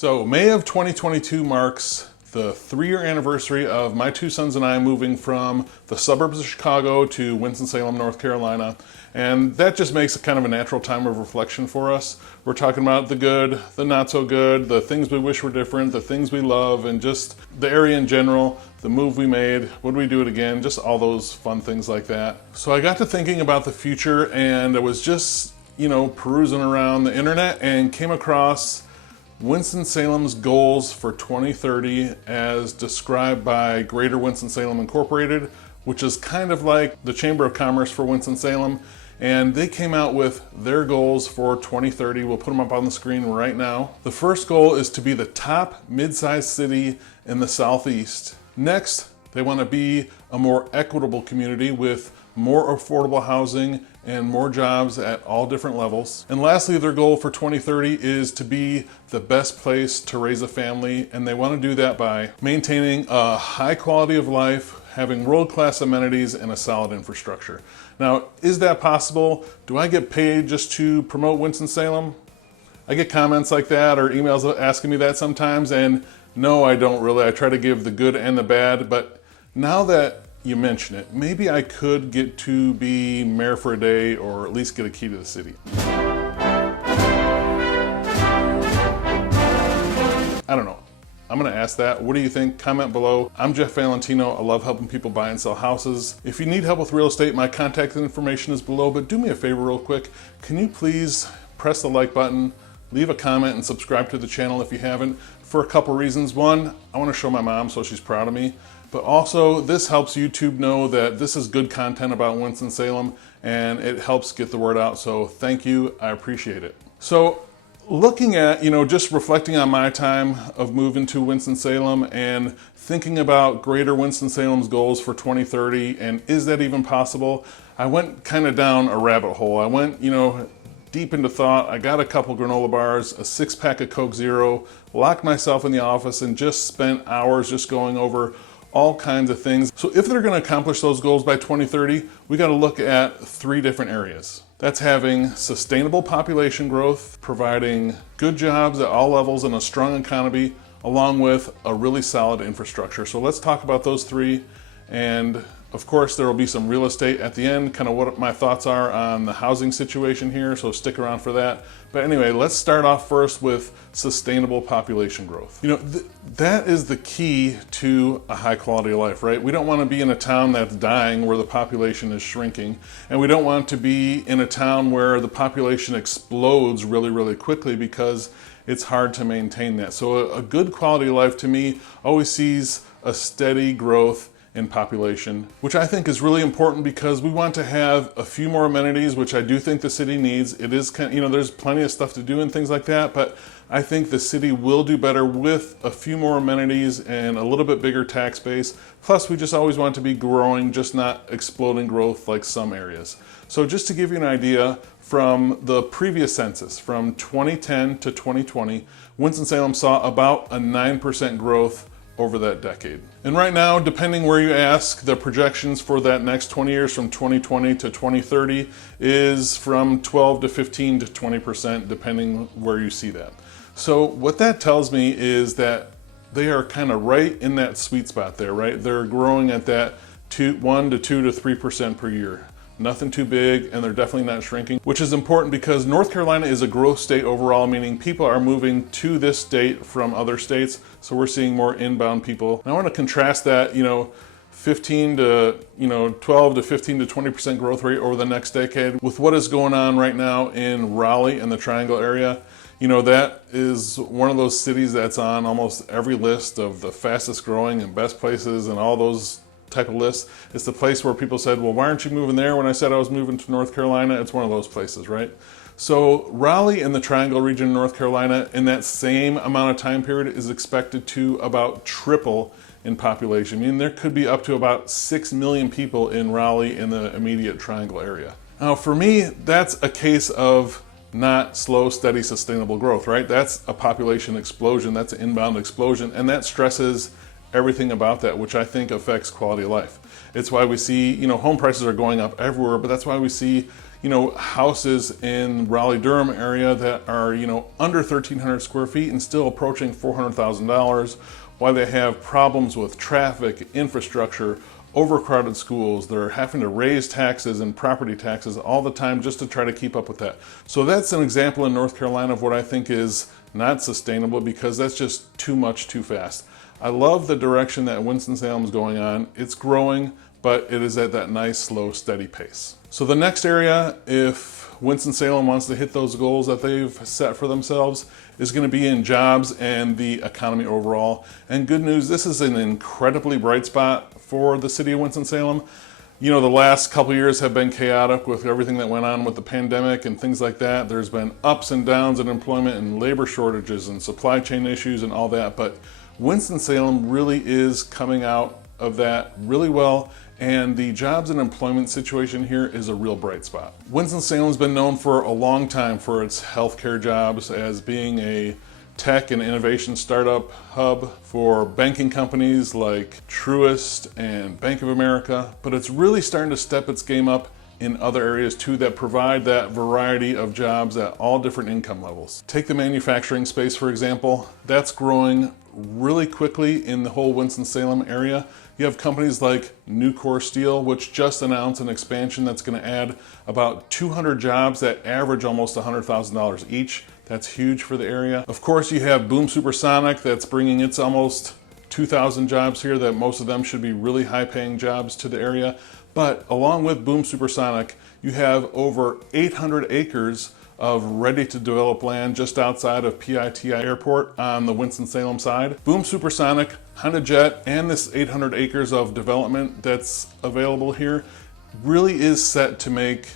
So May of 2022 marks the 3-year anniversary of my two sons and I moving from the suburbs of Chicago to Winston-Salem, North Carolina. And that just makes it kind of a natural time of reflection for us. We're talking about the good, the not so good, the things we wish were different, the things we love, and just the area in general, the move we made, would we do it again, just all those fun things like that. So I got to thinking about the future, and I was just, perusing around the internet and came across Winston-Salem's goals for 2030 as described by Greater Winston-Salem Incorporated, which is kind of like the Chamber of Commerce for Winston-Salem. And they came out with their goals for 2030. We'll put them up on the screen right now. The first goal is to be the top mid-sized city in the Southeast. Next, they want to be a more equitable community with more affordable housing and more jobs at all different levels. And lastly, their goal for 2030 is to be the best place to raise a family, and they want to do that by maintaining a high quality of life, having world-class amenities, and a solid infrastructure. Now, is that possible? Do I get paid just to promote Winston-Salem? I get comments like that or emails asking me that sometimes, and no, I don't really. I try to give the good and the bad, but now that you mention it, maybe I could get to be mayor for a day or at least get a key to the city. I don't know. I'm gonna ask that. What do you think? Comment below. I'm Jeff Valentino. I love helping people buy and sell houses. If you need help with real estate, my contact information is below, but do me a favor real quick. Can you please press the like button, leave a comment, and subscribe to the channel if you haven't, for a couple reasons. One, I wanna show my mom so she's proud of me. But also, this helps YouTube know that this is good content about Winston-Salem, and it helps get the word out. So thank you, I appreciate it. So looking at, just reflecting on my time of moving to Winston-Salem and thinking about Greater Winston-Salem's goals for 2030, and is that even possible? I went kind of down a rabbit hole. I went, deep into thought. I got a couple granola bars, a 6-pack of Coke Zero, locked myself in the office, and just spent hours just going over all kinds of things. So if they're going to accomplish those goals by 2030, we got to look at 3 different areas. That's having sustainable population growth, providing good jobs at all levels and a strong economy, along with a really solid infrastructure. So let's talk about those 3. And of course, there will be some real estate at the end, kind of what my thoughts are on the housing situation here, so stick around for that. But anyway, let's start off first with sustainable population growth. That is the key to a high quality of life, right? We don't want to be in a town that's dying where the population is shrinking, and we don't want to be in a town where the population explodes really, really quickly because it's hard to maintain that. So a good quality of life to me always sees a steady growth in population, which I think is really important because we want to have a few more amenities, which I do think the city needs. It is kind of, there's plenty of stuff to do and things like that, but I think the city will do better with a few more amenities and a little bit bigger tax base. Plus, we just always want to be growing, just not exploding growth like some areas. So just to give you an idea, from the previous census, from 2010 to 2020, Winston-Salem saw about a 9% growth over that decade. And right now, depending where you ask, the projections for that next 20 years from 2020 to 2030 is from 12 to 15 to 20%, depending where you see that. So what that tells me is that they are kind of right in that sweet spot there, right? They're growing at that 1 to 2 to 3% per year. Nothing too big, and they're definitely not shrinking, which is important because North Carolina is a growth state overall, meaning people are moving to this state from other states, so we're seeing more inbound people. And I want to contrast that, 15 to, 12 to 15 to 20% growth rate over the next decade with what is going on right now in Raleigh and the Triangle area. That is one of those cities that's on almost every list of the fastest growing and best places and all those type of lists. It's the place where people said, well, why aren't you moving there? When I said I was moving to North Carolina, it's one of those places, right? So Raleigh and the Triangle region of North Carolina in that same amount of time period is expected to about triple in population. I mean, there could be up to about 6 million people in Raleigh in the immediate Triangle area. Now, for me, that's a case of not slow, steady, sustainable growth, right? That's a population explosion, that's an inbound explosion, and that stresses everything about that, which I think affects quality of life. It's why we see, home prices are going up everywhere, but that's why we see, houses in Raleigh-Durham area that are, under 1,300 square feet and still approaching $400,000, why they have problems with traffic, infrastructure, overcrowded schools. They're having to raise taxes and property taxes all the time just to try to keep up with that. So that's an example in North Carolina of what I think is not sustainable, because that's just too much too fast. I love the direction that Winston-Salem is going on. It's growing, but it is at that nice, slow, steady pace. So the next area, if Winston-Salem wants to hit those goals that they've set for themselves, is going to be in jobs and the economy overall. And good news, this is an incredibly bright spot for the city of Winston-Salem. The last couple years have been chaotic with everything that went on with the pandemic and things like that. There's been ups and downs in employment and labor shortages and supply chain issues and all that, but Winston-Salem really is coming out of that really well, and the jobs and employment situation here is a real bright spot. Winston-Salem's been known for a long time for its healthcare jobs, as being a tech and innovation startup hub for banking companies like Truist and Bank of America, but it's really starting to step its game up in other areas too that provide that variety of jobs at all different income levels. Take the manufacturing space, for example. That's growing really quickly in the whole Winston-Salem area. You have companies like Nucor Steel, which just announced an expansion that's going to add about 200 jobs that average almost $100,000 each. That's huge for the area. Of course, you have Boom Supersonic that's bringing its almost 2,000 jobs here, that most of them should be really high-paying jobs to the area. But along with Boom Supersonic, you have over 800 acres of ready-to-develop land just outside of PITI Airport on the Winston-Salem side. Boom Supersonic, Honda Jet, and this 800 acres of development that's available here really is set to make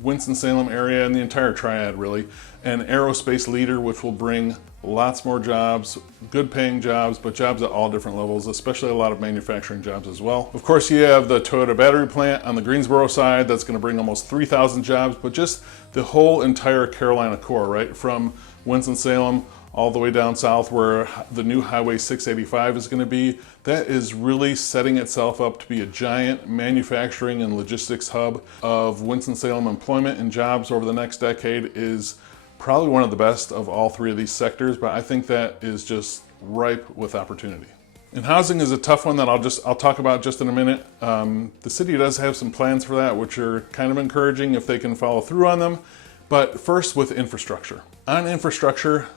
Winston-Salem area and the entire Triad really an aerospace leader, which will bring lots more jobs, good paying jobs, but jobs at all different levels, especially a lot of manufacturing jobs as well. Of course, you have the Toyota battery plant on the Greensboro side that's going to bring almost 3,000 jobs, but just the whole entire Carolina core, right? From Winston-Salem all the way down south where the new Highway 685 is going to be, that is really setting itself up to be a giant manufacturing and logistics hub of Winston-Salem employment and jobs over the next decade. Is probably one of the best of all three of these sectors, but I think that is just ripe with opportunity. And housing is a tough one that I'll talk about just in a minute. The city does have some plans for that, which are kind of encouraging if they can follow through on them. But first, with infrastructure. On infrastructure,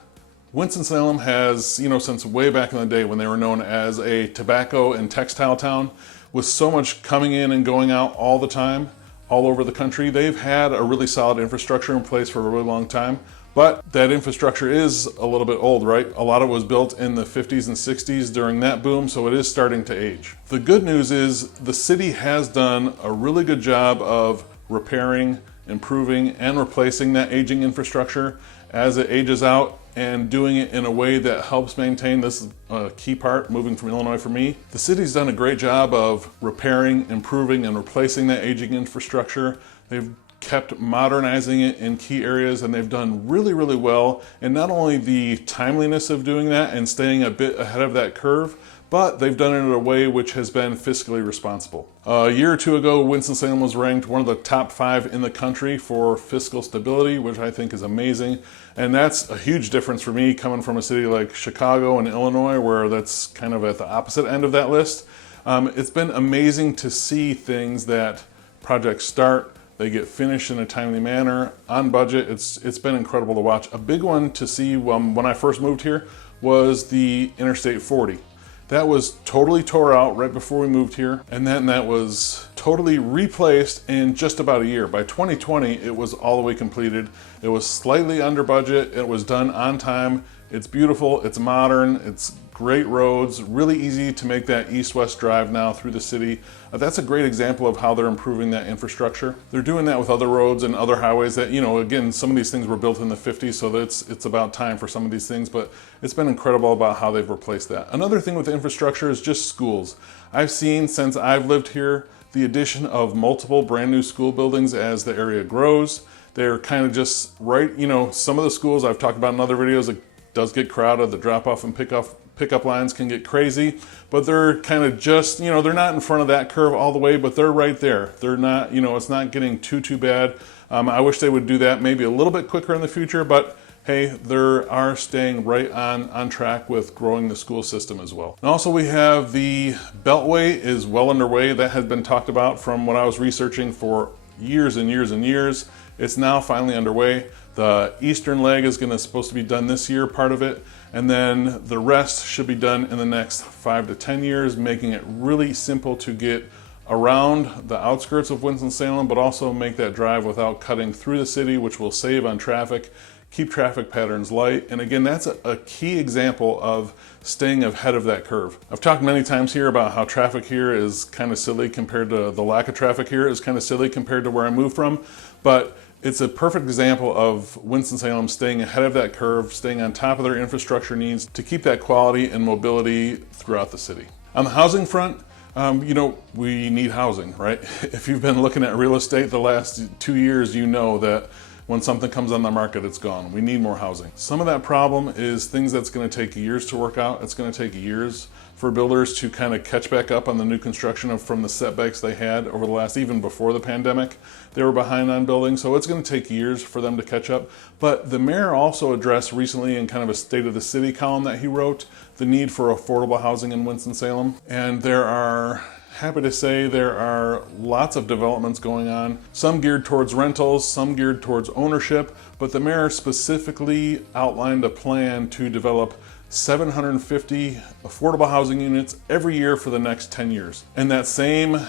Winston-Salem has, since way back in the day when they were known as a tobacco and textile town, with so much coming in and going out all the time, all over the country, they've had a really solid infrastructure in place for a really long time. But that infrastructure is a little bit old, right? A lot of it was built in the 50s and 60s during that boom, so it is starting to age. The good news is the city has done a really good job of repairing, improving, and replacing that aging infrastructure as it ages out, and doing it in a way that helps maintain. This is a key part moving from Illinois for me. The city's done a great job of repairing, improving, and replacing that aging infrastructure. They've kept modernizing it in key areas, and they've done really, really well. And not only the timeliness of doing that and staying a bit ahead of that curve, but they've done it in a way which has been fiscally responsible. A year or two ago, Winston-Salem was ranked one of the top 5 in the country for fiscal stability, which I think is amazing. And that's a huge difference for me coming from a city like Chicago and Illinois, where that's kind of at the opposite end of that list. It's been amazing to see things that projects start, they get finished in a timely manner, on budget. It's been incredible to watch. A big one to see when I first moved here was the Interstate 40. That was totally tore out right before we moved here, and then that was totally replaced in just about a year. By 2020, it was all the way completed. It was slightly under budget. It was done on time. It's beautiful, it's modern, it's great roads, really easy to make that east-west drive now through the city. That's a great example of how they're improving that infrastructure. They're doing that with other roads and other highways that, again, some of these things were built in the 50s, so it's about time for some of these things, but it's been incredible about how they've replaced that. Another thing with infrastructure is just schools. I've seen, since I've lived here, the addition of multiple brand new school buildings as the area grows. They're kind of just right, some of the schools I've talked about in other videos, it does get crowded, the drop-off and pickup lines can get crazy, but they're kind of just, they're not in front of that curve all the way, but they're right there. They're not, it's not getting too bad. I wish they would do that maybe a little bit quicker in the future, but hey, they are staying right on track with growing the school system as well. And also we have the Beltway is well underway. That has been talked about from what I was researching for years and years and years. It's now finally underway. The eastern leg is supposed to be done this year, part of it, and then the rest should be done in the next 5 to 10 years, making it really simple to get around the outskirts of Winston-Salem, but also make that drive without cutting through the city, which will save on traffic, keep traffic patterns light. And again, that's a key example of staying ahead of that curve. I've talked many times here about how traffic here is kind of silly compared to the lack of traffic here is kind of silly compared to where I moved from, but it's a perfect example of Winston-Salem staying ahead of that curve, staying on top of their infrastructure needs to keep that quality and mobility throughout the city. On the housing front, we need housing, right? If you've been looking at real estate the last 2 years, you know that when something comes on the market, it's gone. We need more housing. Some of that problem is things that's going to take years to work out. It's going to take years for builders to kind of catch back up on the new construction from the setbacks they had over the last, even before the pandemic. They were behind on building, so it's going to take years for them to catch up. But the mayor also addressed recently in kind of a State of the City column that he wrote, the need for affordable housing in Winston-Salem. And happy to say there are lots of developments going on, some geared towards rentals, some geared towards ownership, but the mayor specifically outlined a plan to develop 750 affordable housing units every year for the next 10 years. In that same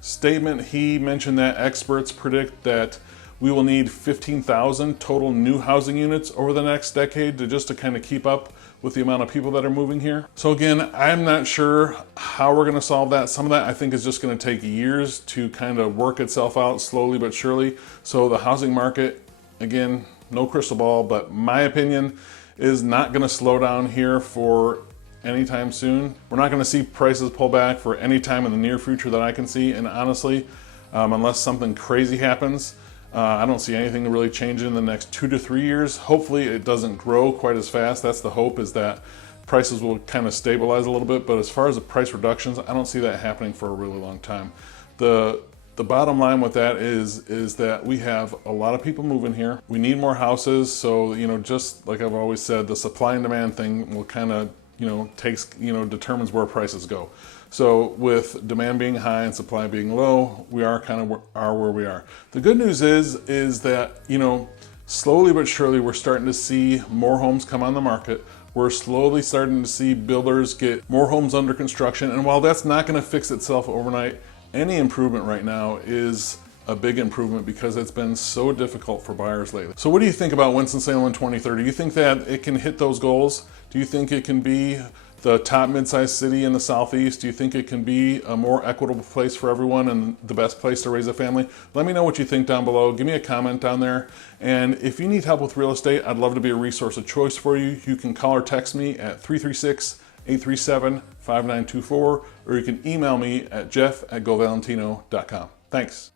statement, he mentioned that experts predict that we will need 15,000 total new housing units over the next decade to kind of keep up with the amount of people that are moving here. So again, I'm not sure how we're going to solve that. Some of that I think is just going to take years to kind of work itself out slowly but surely. So the housing market, again, no crystal ball, but my opinion is not going to slow down here for anytime soon. We're not going to see prices pull back for any time in the near future that I can see. And honestly, unless something crazy happens, I don't see anything really changing in the next 2 to 3 years. Hopefully it doesn't grow quite as fast. That's the hope, is that prices will kind of stabilize a little bit. But as far as the price reductions, I don't see that happening for a really long time. The bottom line with that is that we have a lot of people moving here. We need more houses. So, just like I've always said, the supply and demand thing will kind of, determines where prices go. So with demand being high and supply being low, we are where we are. The good news is that, slowly but surely we're starting to see more homes come on the market. We're slowly starting to see builders get more homes under construction. And while that's not going to fix itself overnight, any improvement right now is a big improvement because it's been so difficult for buyers lately. So what do you think about Winston-Salem in 2030? Do you think that it can hit those goals? Do you think it can be the top mid-sized city in the Southeast? Do you think it can be a more equitable place for everyone and the best place to raise a family? Let me know what you think down below. Give me a comment down there. And if you need help with real estate, I'd love to be a resource of choice for you. You can call or text me at 336-837-5924, or you can email me at jeff@govalentino.com. Thanks.